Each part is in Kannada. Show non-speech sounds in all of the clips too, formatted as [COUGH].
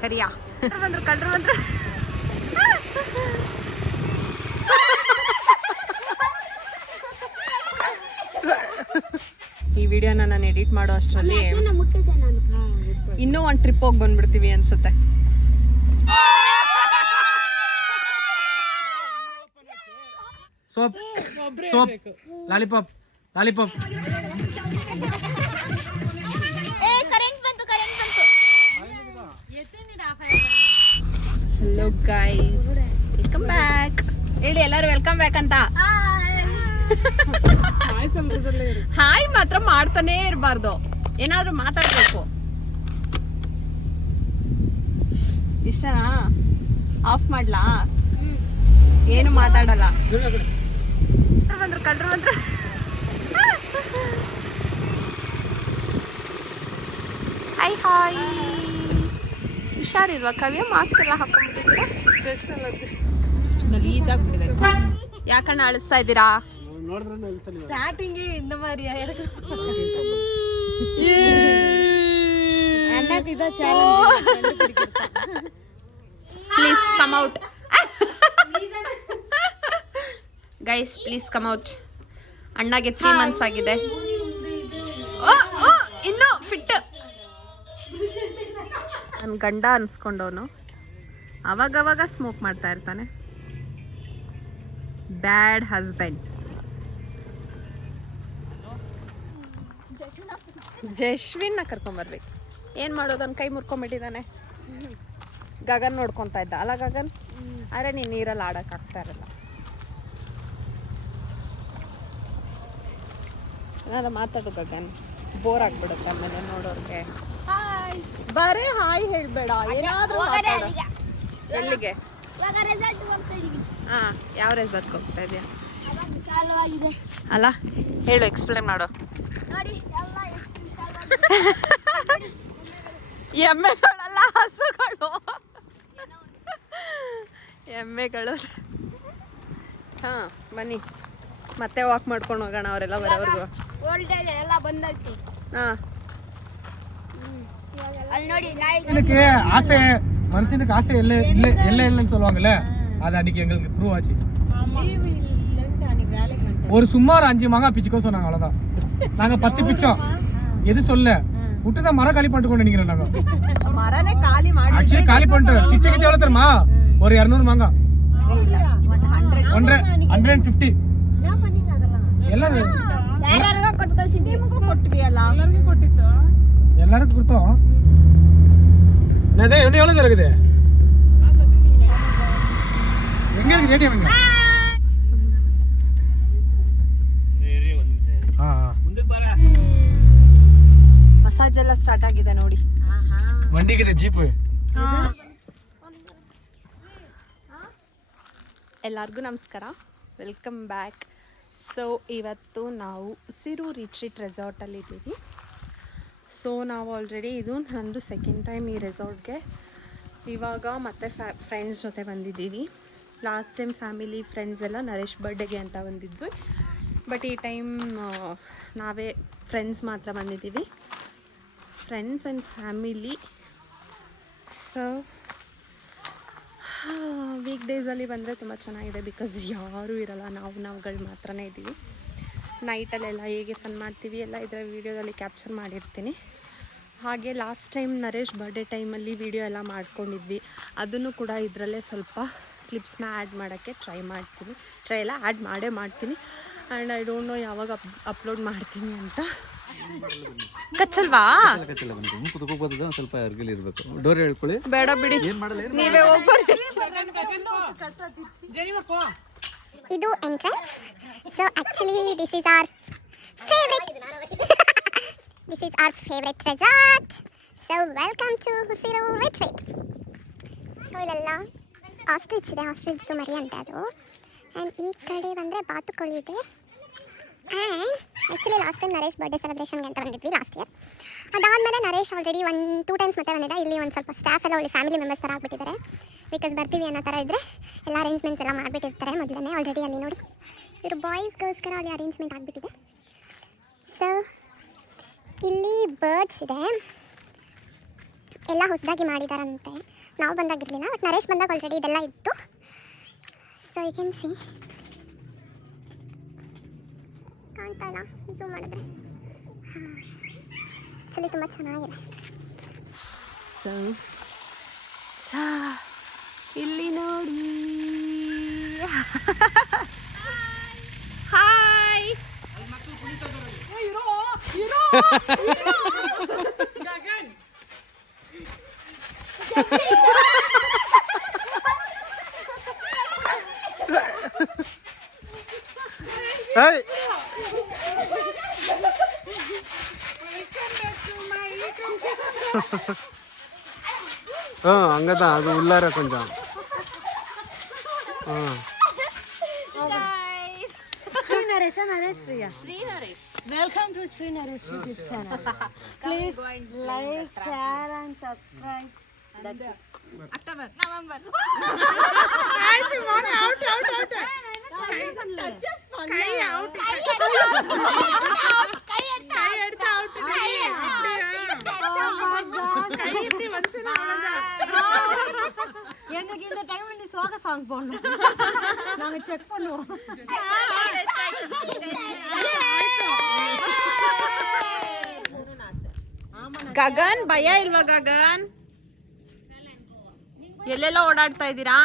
ಕರಿಯಾ ಬಂದ್ರು ಕಳ್ರು ಬಂದ್ರು ಈ ವಿಡಿಯೋನ ನಾನು ಎಡಿಟ್ ಮಾಡೋ ಅಷ್ಟರಲ್ಲಿ ಇನ್ನೂ ಒಂದು ಟ್ರಿಪ್ ಹೋಗಿ ಬಂದ್ಬಿಡ್ತೀವಿ ಅನ್ಸುತ್ತೆ ಸೋಪ್ ಸೋಪ್ ಲಾಲಿಪಾಪ್ ಲಾಲಿಪಾಪ್ ಏ ಕರೆಂಟ್ ಬಂತು ಕರೆಂಟ್ ಬಂತು ಹಲೋ ಗೈಸ್ ವೆಲ್ಕಮ್ ಬ್ಯಾಕ್ ಹೇಳಿ ಎಲ್ಲರೂ ವೆಲ್ಕಮ್ ಬ್ಯಾಕ್ ಅಂತ. ಹಾಯ್ ಮಾತ್ರ ಮಾಡ್ತಾನೆ ಇರಬಾರ್ದು. ಏನಾದ್ರೂ ಮಾತಾಡ್ಬೇಕು. ಇಷ್ಟನಾ? ಆಫ್ ಮಾಡ್ಲಾ? ಏನು ಮಾತಾಡಲ್ಲ. ಬಂದ್ರು ಕಳ್ರು ಬಂದ್ರು ಹಾಯ್ ಹಾಯ್ ಹುಷಾರಿಲ್ವಾ ಕವ್ಯ ಮಾಸ್ಕ್ ಎಲ್ಲ ಹಾಕೊಂಡ್ಬಿಟ್ಟಿದ್ರೆ. ಯಾಕಣ್ಣ ಅಳಿಸ್ತಾ ಇದ್ದೀರಾ? ಸ್ಟಾರ್ಟಿಂಗ್ ಇಂದ ಮಾರಿ please come out guys please come out ಅಣ್ಣಗೆ three months ಆಗಿದೆ. ಇನ್ನು ಫಿಟ್ ನನ್ನ ಗಂಡ ಅನ್ಸ್ಕೊಂಡವನು. ಅವಾಗವಾಗ ಸ್ಮೋಕ್ ಮಾಡ್ತಾ ಇರ್ತಾನೆ. ಬ್ಯಾಡ್ ಹಸ್ಬೆಂಡ್ ಜಶ್ವಿನ್ನ ಕರ್ಕೊಂಬರ್ಬೇಕು ಏನು ಮಾಡೋದು? ಅವ್ನ ಕೈ ಮುರ್ಕೊಂಬಿಟ್ಟಿದ್ದಾನೆ ಗಗನ್ ನೋಡ್ಕೊತಾ ಇದ್ದ. ಅಲ್ಲ ಗಗನ್? ಅರೆ, ನೀನು ನೀರಲ್ಲಿ ಆಡಕ್ ಆಗ್ತಾ ಇರಲ್ಲ. ಮಾತಾಡು ಗಗನ್. ಬೋರ್ ಆಗ್ಬಿಡುತ್ತೆ ಆಮೇಲೆ ನೋಡೋರ್ಗೆ. ಬರೇ ಹಾಯ್ ಹೇಳ್ಬೇಡ. ಏನಾದ್ರೂ ಎಲ್ಲಿಗೆ? ಹಾ ಯಾವ ರೆಸಾರ್ಟ್ಗೆ ಹೋಗ್ತಾ ಇದೆಯಾ? ಅಲ್ಲ ಹೇಳು ಎಕ್ಸ್ಪ್ಲೇನ್ ಮಾಡು. [LAUGHS] ಎಮ್ಮೆಗಳಲ್ಲ ಹಸುಗಳು. [LAUGHS] ಎಮ್ಮೆಗಳು. ಹಾ ಬನ್ನಿ. ಮತ್ತೆ ವಾಕ್ ಮಾಡ್ಕೊಂಡು ಹೋಗೋಣ ಅವರೆಲ್ಲ ಬರೋವರೆಗೂ. ಹಾ. எனக்கு ஆசை மனுஷனுக்கு ஆசை இல்லை இல்லை இல்லை இல்லைன்னு சொல்லுவாங்கல்ல அது அன்னைக்கு எங்களுக்கு ப்ரூவ் ஆச்சு. ஒரு சுமார் அஞ்சு மகா பிச்சுக்கோ சொன்னாங்க அவ்வளோதான் நாங்கள் பத்து பிச்சோம். எது சொல்ல? விட்டுதான் மரம் காலி பண்ணிட்டு கொண்டு நினைக்கிறேன் நாங்கள் காலி பண்ணிட்டு கிட்ட கிட்ட எவ்வளோ தெரியுமா? ஒரு இரநூறு மாங்காய் ஒன்றரை ஹண்ட்ரட் அண்ட் ஃபிஃப்டி எல்லாம். ಯಾರ್ಯಾರಿಗೋ ಕೊಟ್ಟು ಕಳ್ಸಿದ್ವಿ ಕೊಟ್ವಿ ಅಲ್ಲ எல்லாருக்கும் கொடுத்தோம் என்னது இன்னும் எவ்வளவு இருக்குது எங்க இருக்குது ஏடிஎம் எங்க ஆ ஆ. ಮಸಾಜ್ ಎಲ್ಲ ಸ್ಟಾರ್ಟ್ ಆಗಿದೆ ನೋಡಿ வண்டிக்குது ஜீப்பு ಎಲ್ಲರಿಗೂ ನಮಸ್ಕಾರ ವೆಲ್ಕಮ್ ಬ್ಯಾಕ್ ಸೊ ಇವತ್ತು ನಾವು ಸಿರು ರಿಟ್ರೀಟ್ ರೆಸಾರ್ಟಲ್ಲಿದ್ದೀವಿ ಸೊ ನಾವು ಆಲ್ರೆಡಿ ಇದು ನಂದು ಸೆಕೆಂಡ್ ಟೈಮ್ ಈ ರೆಸಾರ್ಟ್ಗೆ ಇವಾಗ ಮತ್ತೆ ಫ್ಯಾ ಫ್ರೆಂಡ್ಸ್ ಜೊತೆ ಬಂದಿದ್ದೀವಿ. ಲಾಸ್ಟ್ ಟೈಮ್ ಫ್ಯಾಮಿಲಿ ಫ್ರೆಂಡ್ಸ್ ಎಲ್ಲ ನರೇಶ್ ಬರ್ಡೇಗೆ ಅಂತ ಬಂದಿದ್ವಿ. ಬಟ್ ಈ ಟೈಮ್ ನಾವೇ ಫ್ರೆಂಡ್ಸ್ ಮಾತ್ರ ಬಂದಿದ್ದೀವಿ. Friends and family so week ಡೇಸಲ್ಲಿ ಬಂದರೆ ತುಂಬ ಚೆನ್ನಾಗಿದೆ ಬಿಕಾಸ್ ಯಾರೂ ಇರಲ್ಲ. ನಾವು, ನಾವುಗಳು ಮಾತ್ರನೇ ಇದ್ದೀವಿ. ನೈಟಲ್ಲೆಲ್ಲ ಹೇಗೆ ಫನ್ ಮಾಡ್ತೀವಿ ಎಲ್ಲ ಇದರ ವೀಡಿಯೋದಲ್ಲಿ ಕ್ಯಾಪ್ಚರ್ ಮಾಡಿರ್ತೀನಿ. ಹಾಗೆ ಲಾಸ್ಟ್ ಟೈಮ್ ನರೇಶ್ ಬರ್ಡೇ ಟೈಮಲ್ಲಿ ವೀಡಿಯೋ ಎಲ್ಲ ಮಾಡ್ಕೊಂಡಿದ್ವಿ. ಅದನ್ನು ಕೂಡ ಇದರಲ್ಲೇ ಸ್ವಲ್ಪ ಕ್ಲಿಪ್ಸ್ನ ಆ್ಯಡ್ ಮಾಡೋಕ್ಕೆ ಟ್ರೈ ಮಾಡ್ತೀನಿ. ಟ್ರೈ ಎಲ್ಲ ಆ್ಯಡ್ ಮಾಡೇ ಮಾಡ್ತೀನಿ. ಆ್ಯಂಡ್ ಐ ಡೋಂಟ್ ನೋ ಯಾವಾಗ ಅಪ್ ಅಪ್ಲೋಡ್ ಮಾಡ್ತೀನಿ ಅಂತ. ಕಚ್ಚಲ್ವಾ? ಕಚ್ಚಲ್ಲ ಬಂತು ಕುತ್ಕೋಬೋದ ಸ್ವಲ್ಪ ಅರ್ಗಿಲ್ ಇರ್ಬೇಕು ಡೋರ್ ಹೇಳ್ಕೊಳ್ಳಿ ಬೇಡ ಬಿಡಿ ನೀವೇ ಹೋಗ್ಬರ್ರಿ ಇದು entrance so actually this is our favourite this is our favourite resort so welcome to Husiru retreat so ಇಲ್ಲೆಲ್ಲ ಆಸ್ಟ್ರಿಚ್ ಇದೆ. ಆಸ್ಟ್ರಿಚ್ದು ಮರಿ ಅಂತ ಅದು. ಆ್ಯಂಡ್ ಈ ಕಡೆ ಬಂದರೆ ಬಾತುಕೋಳಿ ಇದೆ. And actually last time Naresh birthday ಸೆಲೆಬ್ರೇಷನ್ಗೆ ಅಂತ ಬಂದಿದ್ವಿ ಲಾಸ್ಟ್ ಇಯರ್ ಅದಾದಮೇಲೆ Naresh already one two times ಮತ್ತೆ ಬಂದಿದೆ. ಇಲ್ಲಿ ಒಂದು ಸ್ವಲ್ಪ ಸ್ಟಾಫ್ ಎಲ್ಲ, ಒಳ್ಳೆ ಫ್ಯಾಮಿಲಿ ಮೆಂಬರ್ಸ್ ಥರ ಆಗ್ಬಿಟ್ಟಿದ್ದಾರೆ. ಬಿಕಾಸ್ ಬರ್ತೀವಿ ಅನ್ನೋ ಥರ ಇದ್ದರೆ ಎಲ್ಲ ಅರೇಂಜ್ಮೆಂಟ್ಸ್ ಎಲ್ಲ ಮಾಡಿಬಿಟ್ಟಿರ್ತಾರೆ ಮೊದಲನೇ ಆಲ್ರೆಡಿ ಅಲ್ಲಿ ನೋಡಿ. ಇವರು ಬಾಯ್ಸ್ಗೋಸ್ಕರ ಅಲ್ಲಿ ಅರೇಂಜ್ಮೆಂಟ್ ಆಗಿಬಿಟ್ಟಿದೆ. ಸೊ ಇಲ್ಲಿ ಬರ್ಡ್ಸ್ ಇದೆ. ಎಲ್ಲ ಹೊಸದಾಗಿ ಮಾಡಿದಾರಂತೆ. ನಾವು ಬಂದಾಗಿರಲಿಲ್ಲ ಬಟ್ ನರೇಶ್ ಬಂದಾಗ ಆಲ್ರೆಡಿ ಇದೆಲ್ಲ ಇತ್ತು. ಸೊ ಯು ಕ್ಯಾನ್ ಸಿ ಕಾಣ್ತಾ ಇಲ್ಲ ಝೂಮ್ ಮಾಡಿದ್ರೆ. ಚಳಿ ತುಂಬ ಚೆನ್ನಾಗಿದೆ. ಸೊ ಚಾ ಇಲ್ಲಿ ನೋಡಿ. ಹಾಯ್ ஆ அங்கே தான் அது உள்ளார கொஞ்சம். ஆ. ஸ்ரீநரேஷா நரேஷ்ரியா Sri Naresh welcome to Sri Naresh like share and subscribe October November out out out எனக்கு இந்த டைம்ல நீ சோக சாங் போடணும் நாங்க செக் பண்ணுவோம் ಗಗನ್ ಭಯ ಇಲ್ವಾ ಗಗನ್ ಎಲ್ಲೆಲ್ಲ ಓಡಾಡ್ತಾ ಇದ್ದೀರಾ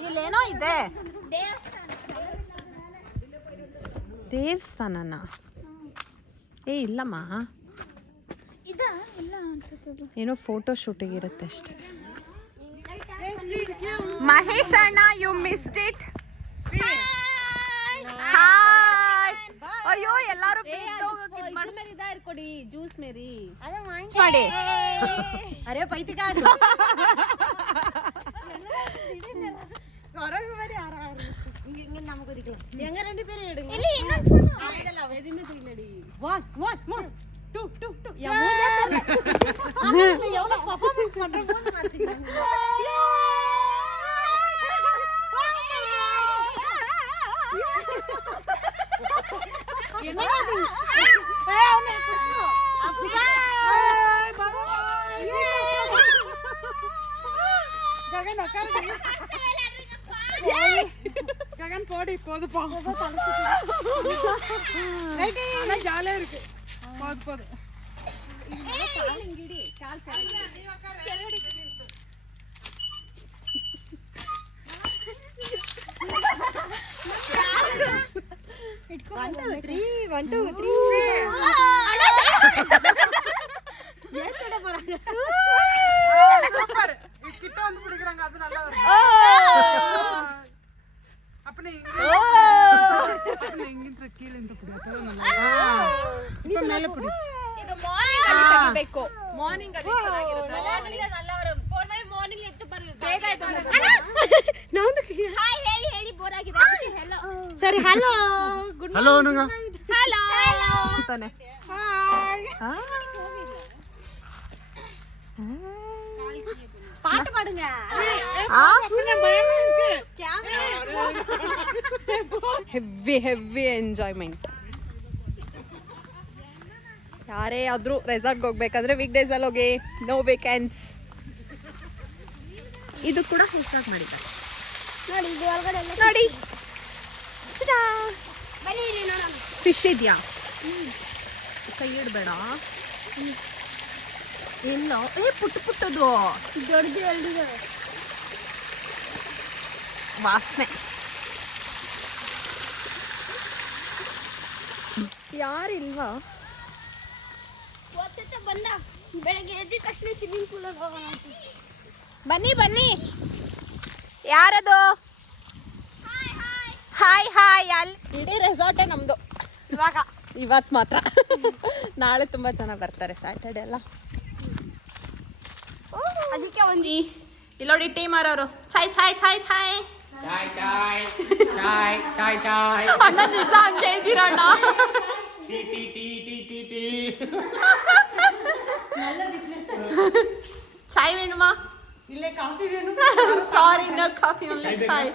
ಇಲ್ಲೇನೋ ಇದೆ ದೇವಸ್ಥಾನನ? ಏ ಇಲ್ಲಮ್ಮ. ಏನೋ ಫೋಟೋ ಶೂಟಿಂಗ್ ಇರುತ್ತೆ ಅಷ್ಟೇ. ಮಹೇಶ್ ಅಣ್ಣ ಯು ಮಿಸ್ಡ್ ಇಟ್ ಹಾಯ್ ಅಯ್ಯೋ ಎಲ್ಲಾರು ಕೊಡಿ ಜ್ಯೂಸ್ ಮೇರಿ. ಮಾಡಿ. ಅರೆ ಪೈತಿಕ [LAUGHS] நாம குதிக்கலாம் எங்க ரெண்டு பேரும் எடுங்க. இல்ல என்ன தெரியலடி 1 1 1 2 2 2 யா போடு போது ஜாலியா இருக்கு. போது போது. கிட்ட வந்து பிடிக்கிறாங்க அது நல்லா [LAUGHS] ಇದು ಮಾರ್ನಿಂಗ್ ಅಲ್ಲಿ ಮಾರ್ನಿಂಗ್ ಅಲ್ಲಿ ಚೆನ್ನಾಗಿರುತ್ತೆ? ಮಾರ್ನಿಂಗ್ ಮಾರ್ನಿಂಗ್ ಎದ್ದು ಬೇಗ ಎದ್ದು ಹಾಯ್ ಹೇಳಿ ಹೇಳಿ ಬೋರ್ ಸರಿ hello good hello hello hello hi பாட்டு பாடுங்க ಹೆವಿ ಹೆವಿ ಎಂಜಾಯ್ಮೆಂಟ್ ಯಾರೇ ಆದರೂ ರೆಸಾರ್ಟ್ಗೆ ಹೋಗ್ಬೇಕಂದ್ರೆ ವೀಕ್ ಡೇಸಲ್ಲಿ ಹೋಗಿ ನೋ ವೀಕೆಂಡ್ಸ್ ಇದು ಕೂಡ ಹೊಸದಾಗಿ ಮಾಡಿದ್ದಾರೆ ನೋಡಿ ಇದು ಒಳಗಡೆ ಎಲ್ಲ ನೋಡಿ ಬರೀ ಇಲ್ಲಿ ನೋಡೋಣ ಫಿಶ್ ಇದೆಯಾ ಕೈ ಇಡಬೇಡ ಇಲ್ಲ ಏ ಪುಟ್ಟ ಪುಟ್ಟದು. ದೊಡ್ಡದು ಎರಡು ವಾಸನೆ. ಯಾರಿಲ್ವಾ? ಬಂದ. ಬೆಳಗ್ಗೆ ಎದ್ದ ತಕ್ಷಣ ಸ್ವಿಮ್ಮಿಂಗ್ ಪೂಲಲ್ಲಿ ಹೋಗೋಣ ಅಂತ. ಬನ್ನಿ ಬನ್ನಿ. ಯಾರದು? ಹಾಯ್ ಹಾಯ್ ಅಲ್ಲಿ ಇಡೀ ರೆಸಾರ್ಟೇ ನಮ್ಮದು ಇವಾಗ. ಇವತ್ತು ಮಾತ್ರ. ನಾಳೆ ತುಂಬಾ ಜನ ಬರ್ತಾರೆ ಸ್ಯಾಟರ್ಡೆ ಎಲ್ಲ ಅದಕ್ಕೆ ಒಂದು ಇಲ್ಲಿ ನೋಡಿ ಟೀಮ್ ಅವರು ಚಾಯ್ ಚಾಯ್ ಚಾಯ್ ಚಾಯ್. ಅಣ್ಣ ನಿಜ ಹಂಗೆ ಇದ್ದೀರಣ್ಣ ಚಾಯ್ ವೇಣುಮಾ? ಇಲ್ಲೇ ಕಾಫಿ ವೇಣು. ಸಾರಿ chai.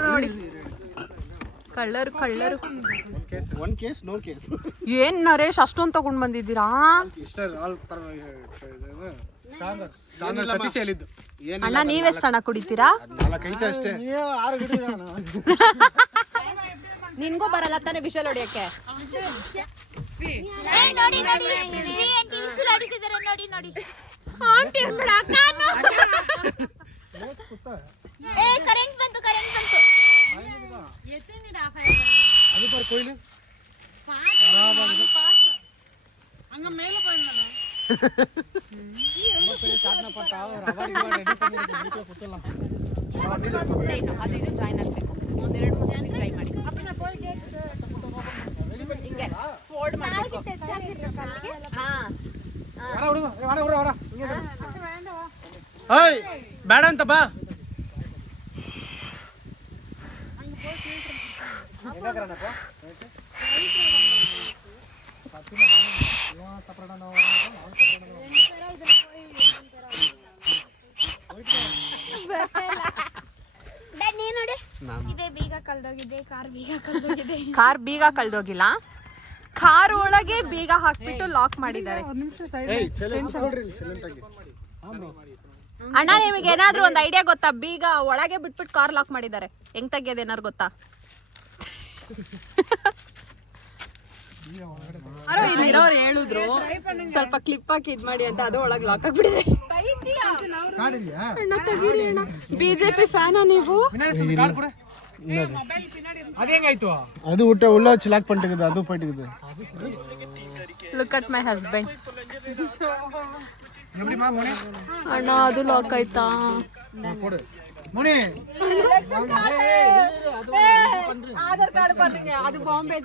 ನೋಡಿ. ಕಳ್ಳರು ಕಳ್ಳರು. ಒನ್ ಕೇಸ್ ನೋ ಕೇಸ್ ಏನ್ ನರೇಶ್ ಅಷ್ಟೊಂದು ತಗೊಂಡ್ ಬಂದಿದ್ದೀರಾ? ಇಷ್ಟ ಆಲ್ ಸತೀಶ್ ಹೇಳಿದ್ದು. ಅಣ್ಣ ನೀವೆಷ್ಟು ಹಣ ಕುಡಿತೀರಾ? ನಾಲ್ಕೈತೆ ಅಷ್ಟೇ. ಆರು ಗಿಡ ನಿನ್ಗೂ ಬರಲ್ಲ ತಾನೆ ಬಿಷಲ್ ಹೊಡಿಯಕ್ಕೆ? ನೋಡಿ ನೋಡಿ. ಶ್ರೀ ಆಂಟಿ ವಿಸಿಲ್ ಹೊಡಿತಿದ್ದಾರೆ. ನೋಡಿ ನೋಡಿ. ಏ ಕರೆಂಟ್ ಬಂತು ಕರೆಂಟ್ ಬಂತು. ಅದು ಬರ್ ಕೊಯ್ಲು ಅದು ಇದು ಜಾಯ್ನ್ ಆಗ್ಬೇಕು ಒಂದೆರಡು ಮೂರು ಸಲ ಟ್ರೈ ಮಾಡಿ. ಹಿಂಗೆ ಫೋಲ್ಡ್ ಮಾಡಬೇಕು ಹಾ ಹುಡುಗ ವಾಡ ಹುಡುಗ ವಾಡ ಏಯ್ ಬೇಡ ಅಂತ ಬಾ ಡ್ಯಾಡ್ ನೀ ನೋಡಿ ನಾನು ಇದೇ ಬೀಗ ಕಳ್ದೋಗಿದೆ ಕಾರ್ ಬೀಗ ಕಳ್ದೋಗಿದೆ. ಕಾರ್ ಬೀಗ ಕಳ್ದೋಗಿಲ್ಲ. ಕಾರ್ ಒಳಗೆ ಬೀಗ ಹಾಕ್ಬಿಟ್ಟು ಲಾಕ್ ಮಾಡಿದ್ದಾರೆ. ಅಣ್ಣ ನಿಮಗೆ ಏನಾದ್ರೂ ಒಂದು ಐಡಿಯಾ ಗೊತ್ತಾ? ಬೀಗ ಒಳಗೆ ಬಿಟ್ಬಿಟ್ಟು ಕಾರ್ ಲಾಕ್ ಮಾಡಿದ್ದಾರೆ. ಹೆಂಗ್ ತೆಗಿಯೋದು ಏನಾರು ಗೊತ್ತಾ? ಯಾರೋ ಇಲ್ಲಿರೋರು ಹೇಳಿದ್ರು ಸ್ವಲ್ಪ ಕ್ಲಿಪ್ ಹಾಕಿ ಇದ್ ಮಾಡಿ ಅಂತ ಅದು ಒಳಗೆ ಲಾಕ್ ಆಗ್ಬಿಡಿದೆ ಕಾಡಿದ್ಯಾ ಬಿಜೆಪಿ ಫ್ಯಾನ ನೀವು? ಅದು ಅದು ಊಟ ಉಳ್ಳ ಚಿಲಾಕ್ ಪಂಟಿಗಿದೆ ಅದು ಪಂಟಿಗಿದೆ ಲುಕ್ ಅಟ್ ಮೈ ಹಸ್ಬೆಂಡ್ ಅಣ್ಣ ಅದು ಲಾಕ್ ಆಯ್ತಾ? ಕೊಡು ಮೋನಿ ಆಧಾರ್ ಕಾರ್ಡ್ ಅದು ಬಾಂಬೆ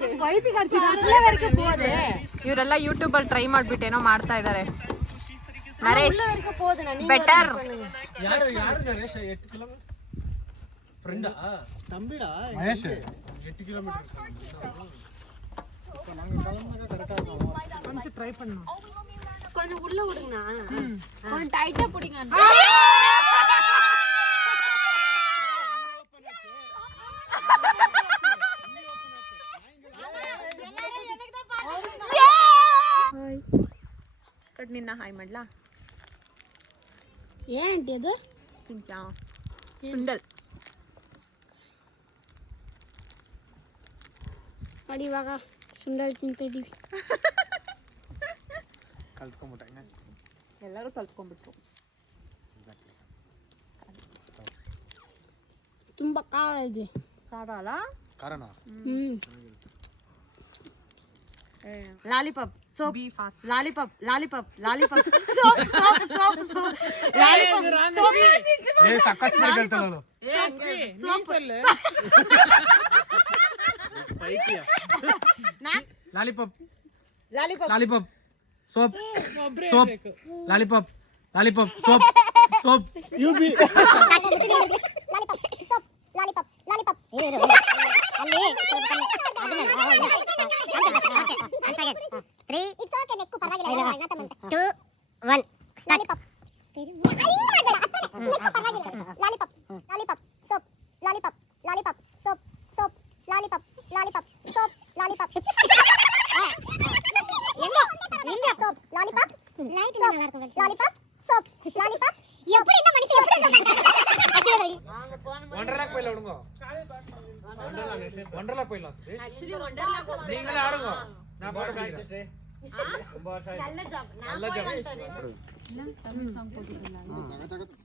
ಇವರೆಲ್ಲ ಯೂಟ್ಯೂಬ್ ಅಲ್ಲಿ ಟ್ರೈ ಮಾಡ್ಬಿಟ್ಟು ಏನೋ ಮಾಡ್ತಾ ಇದಾರೆ ನರೇಶ್ ಬೆಟರ್ ಯಾರು ಯಾರು ನರೇಶ ಎಷ್ಟು ಕಿಲೋಮೀಟರ್ ಫ್ರೆಂಡಾ ತಂಬಿಡ ಮಹೇಶ್ ಎಷ್ಟು ಕಿಲೋಮೀಟರ್ கொஞ்சம் உள்ள விடுங்கண்ணா கொஞ்சம் டைட்டா பிடிங்க ನಿನ್ನ ಹಾಯ್ ಮಾಡ್ಲಾ? ಏಂಟಿ ಅದು? ತಿಂತಾ ಸುಂಡಲ್. ನೋಡಿ ಇವಾಗ ಸುಂಡಲ್ ತಿಂತಿದ್ದೀವಿ ಕಲ್ತ್ಕೊಂಬಿಟ್ಟಂಗ ಎಲ್ಲರೂ ಕಲ್ತ್ಕೊಂಡ್ಬಿಟ್ರು ತುಂಬಾ ಖಾರ ಇದೆ. ಖಾರ ಅಲ್ಲ? ಹ್ಮ್. Lollipop soap lollipop lollipop lollipop soap soap soap soap lollipop soap ఏ సక్కస్ నికల్తలో సోప్ పైకియా నా lollipop lollipop lollipop soap soap lollipop lollipop soap soap UB lollipop soap lollipop lollipop lollipop ಅಲ್ಲಿ ತ್ರೀ ಇಟ್ಸ್ ಓಕೆ ನೆಕ್ಕು ಪರವಾಗಿಲ್ಲ two one lollipop lollipop lollipop soap lollipop lollipop soap soap lollipop lollipop soap lollipop எங்க எங்க சோப் லாலிபாப் லைட் நல்லா இருக்கும் லாலிபாப் சோப் லாலிபாப் எப்படி இந்த மனுஷன் எப்படி ஒண்டர்லாக்கு போயிடலாம் விடுங்க ஒண்டர்லா போயிடலாம் ஆக்சுவலி ஒண்டர்லா நீங்களே ஆடுங்க. நான் பாட பிடிக்கிறேன். நல்ல ஜாப். நல்ல ஜாப். தமிழ் சாங் போட்டுருந்தாங்க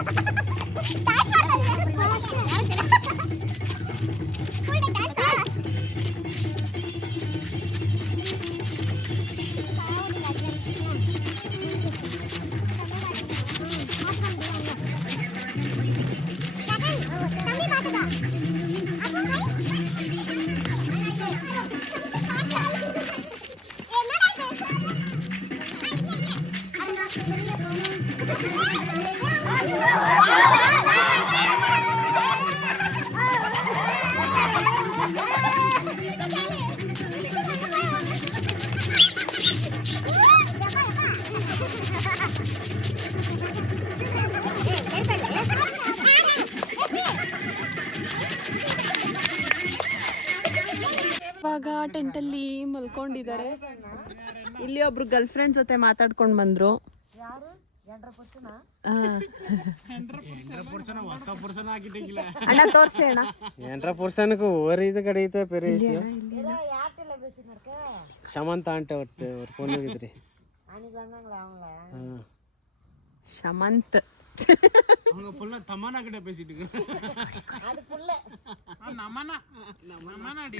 Ha ha ha ha! ಇವಾಗ ಟೆಂಟಲ್ಲಿ ಮಲ್ಕೊಂಡಿದ್ದಾರೆ. ಇಲ್ಲಿ ಒಬ್ರು ಗರ್ಲ್ ಫ್ರೆಂಡ್ ಜೊತೆ ಮಾತಾಡ್ಕೊಂಡು ಬಂದ್ರು. ಅಣ್ಣ ಅಣ್ಣ. ಎಂಟ್ರ ಪುರುಷನಕ್ಕೆ ಶಮಂತ ಅಂತ ಅವ್ರು ಫೋನ್ ಹೋಗಿದ್ರಿ. ಶಮಂತ್. அவங்க புள்ள தமானா கிட்ட பேசிட்டு இருக்காங்க அது புள்ள. நம்மனா நம்மனா டி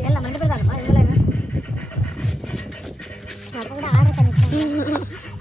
எல்லாம் கூட ஆர்டர் பண்ணிட்டேன்